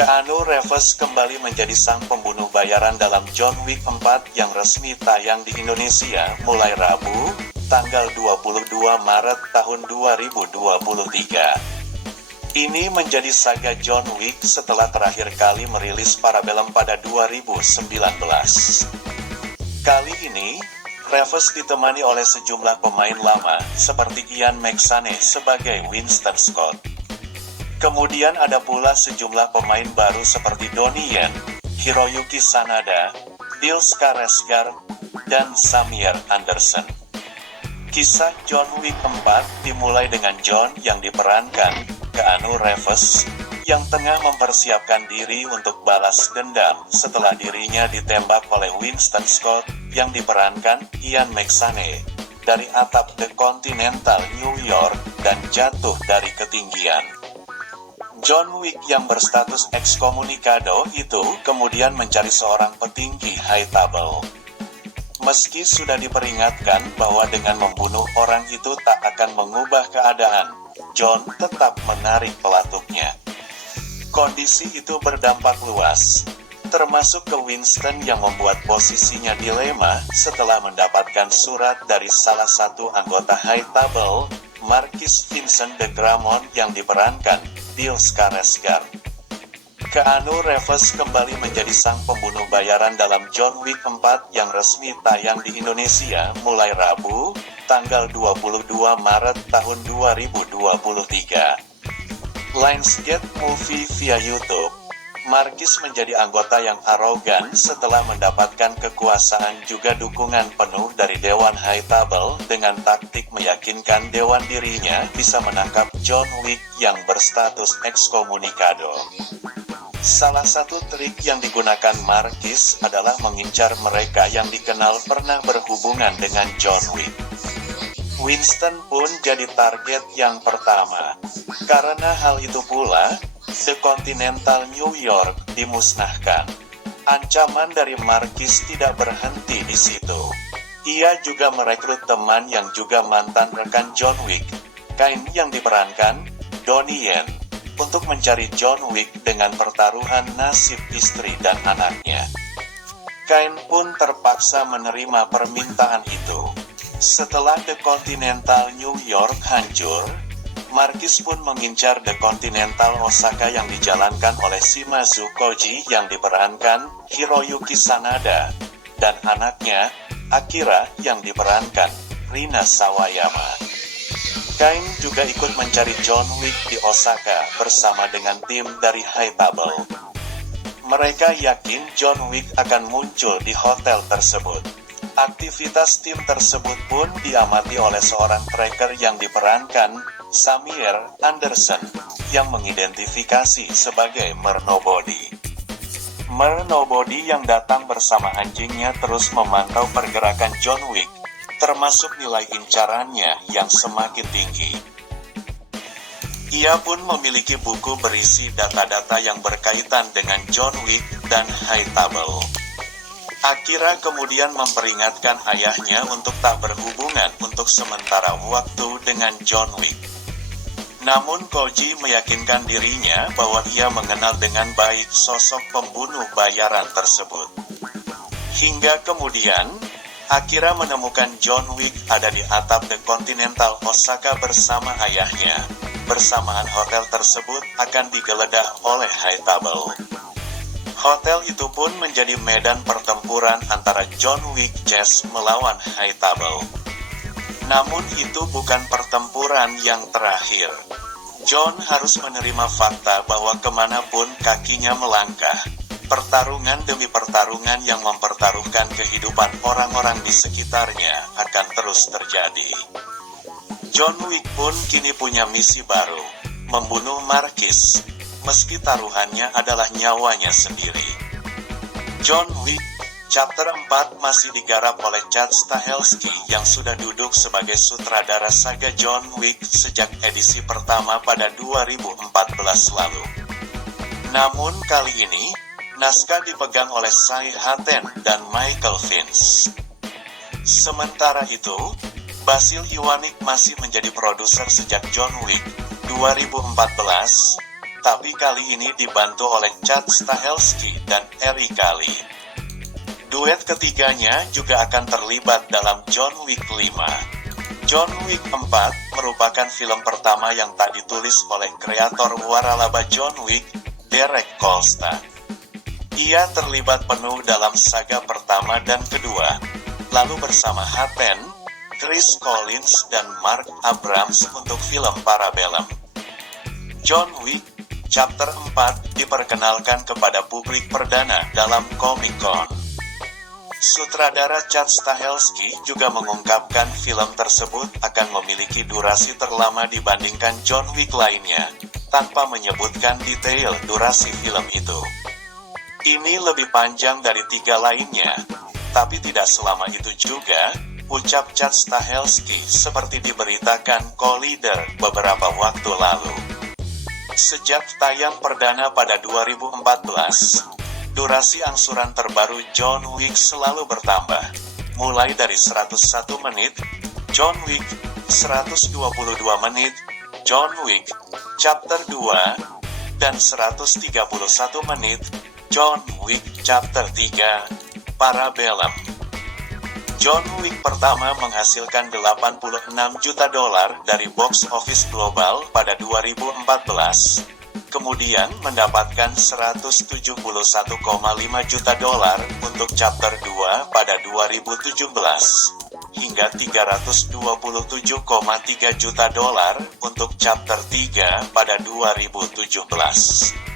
Keanu Reeves kembali menjadi sang pembunuh bayaran dalam John Wick 4 yang resmi tayang di Indonesia mulai Rabu, tanggal 22 Maret tahun 2023. Ini menjadi saga John Wick setelah terakhir kali merilis Parabellum pada 2019. Kali ini, Reeves ditemani oleh sejumlah pemain lama, seperti Ian McShane sebagai Winston Scott. Kemudian ada pula sejumlah pemain baru seperti Donnie Yen, Hiroyuki Sanada, Bill Skarsgård, dan Samir Anderson. Kisah John Wick 4 dimulai dengan John yang diperankan Keanu Reeves, yang tengah mempersiapkan diri untuk balas dendam setelah dirinya ditembak oleh Winston Scott, yang diperankan Ian McShane, dari atap The Continental New York dan jatuh dari ketinggian. John Wick yang berstatus ekskomunikado itu kemudian mencari seorang petinggi high table. Meski sudah diperingatkan bahwa dengan membunuh orang itu tak akan mengubah keadaan, John tetap menarik pelatuknya. Kondisi itu berdampak luas, termasuk ke Winston yang membuat posisinya dilema setelah mendapatkan surat dari salah satu anggota high table, Marquis Vincent de Gramont yang diperankan Bill Skarsgård. Keanu Reeves kembali menjadi sang pembunuh bayaran dalam John Wick 4 yang resmi tayang di Indonesia mulai Rabu, tanggal 22 Maret tahun 2023. Lionsgate Movie via YouTube. Marquis menjadi anggota yang arogan setelah mendapatkan kekuasaan juga dukungan penuh dari Dewan High Table dengan taktik meyakinkan dewan dirinya bisa menangkap John Wick yang berstatus ekskomunikado. Salah satu trik yang digunakan Marquis adalah mengincar mereka yang dikenal pernah berhubungan dengan John Wick. Winston pun jadi target yang pertama. Karena hal itu pula, The Continental New York dimusnahkan. Ancaman dari Marquis tidak berhenti di situ. Ia juga merekrut teman yang juga mantan rekan John Wick, Caine yang diperankan Donnie Yen, untuk mencari John Wick dengan pertaruhan nasib istri dan anaknya. Caine pun terpaksa menerima permintaan itu. Setelah The Continental New York hancur, Marquis pun mengincar The Continental Osaka yang dijalankan oleh Shimazu Koji yang diperankan Hiroyuki Sanada, dan anaknya, Akira yang diperankan Rina Sawayama. Caine juga ikut mencari John Wick di Osaka bersama dengan tim dari High Table. Mereka yakin John Wick akan muncul di hotel tersebut. Aktivitas tim tersebut pun diamati oleh seorang tracker yang diperankan Samir Anderson, yang mengidentifikasi sebagai Nobody. Nobody yang datang bersama anjingnya terus memantau pergerakan John Wick, termasuk nilai incarannya yang semakin tinggi. Ia pun memiliki buku berisi data-data yang berkaitan dengan John Wick dan High Table. Akira kemudian memperingatkan ayahnya untuk tak berhubungan untuk sementara waktu dengan John Wick. Namun Koji meyakinkan dirinya bahwa ia mengenal dengan baik sosok pembunuh bayaran tersebut. Hingga kemudian, Akira menemukan John Wick ada di atap The Continental Osaka bersama ayahnya. Bersamaan hotel tersebut akan digeledah oleh High Table. Hotel itu pun menjadi medan pertempuran antara John Wick Chase melawan High Table. Namun itu bukan pertempuran yang terakhir. John harus menerima fakta bahwa kemanapun kakinya melangkah, pertarungan demi pertarungan yang mempertaruhkan kehidupan orang-orang di sekitarnya akan terus terjadi. John Wick pun kini punya misi baru, membunuh Marquis, meski taruhannya adalah nyawanya sendiri. John Wick Chapter 4 masih digarap oleh Chad Stahelski yang sudah duduk sebagai sutradara saga John Wick sejak edisi pertama pada 2014 lalu. Namun kali ini, naskah dipegang oleh Sai Hatten dan Michael Vince. Sementara itu, Basil Iwanik masih menjadi produser sejak John Wick 2014, tapi kali ini dibantu oleh Chad Stahelski dan Erika Lee. Duet ketiganya juga akan terlibat dalam John Wick 5. John Wick 4 merupakan film pertama yang tak ditulis oleh kreator waralaba John Wick, Derek Kolstad. Ia terlibat penuh dalam saga pertama dan kedua, lalu bersama Hatton, Chris Collins, dan Mark Abrams untuk film Parabellum. John Wick Chapter 4 diperkenalkan kepada publik perdana dalam Comic-Con. Sutradara Chad Stahelski juga mengungkapkan film tersebut akan memiliki durasi terlama dibandingkan John Wick lainnya, tanpa menyebutkan detail durasi film itu. Ini lebih panjang dari 3 lainnya, tapi tidak selama itu juga, ucap Chad Stahelski seperti diberitakan Collider beberapa waktu lalu. Sejak tayang perdana pada 2014, durasi angsuran terbaru John Wick selalu bertambah, mulai dari 101 menit, John Wick, 122 menit, John Wick, Chapter 2, dan 131 menit, John Wick Chapter 3, Parabellum. John Wick pertama menghasilkan $86 juta dari box office global pada 2014, kemudian mendapatkan $171,5 juta untuk Chapter 2 pada 2017, hingga $327,3 juta untuk Chapter 3 pada 2017.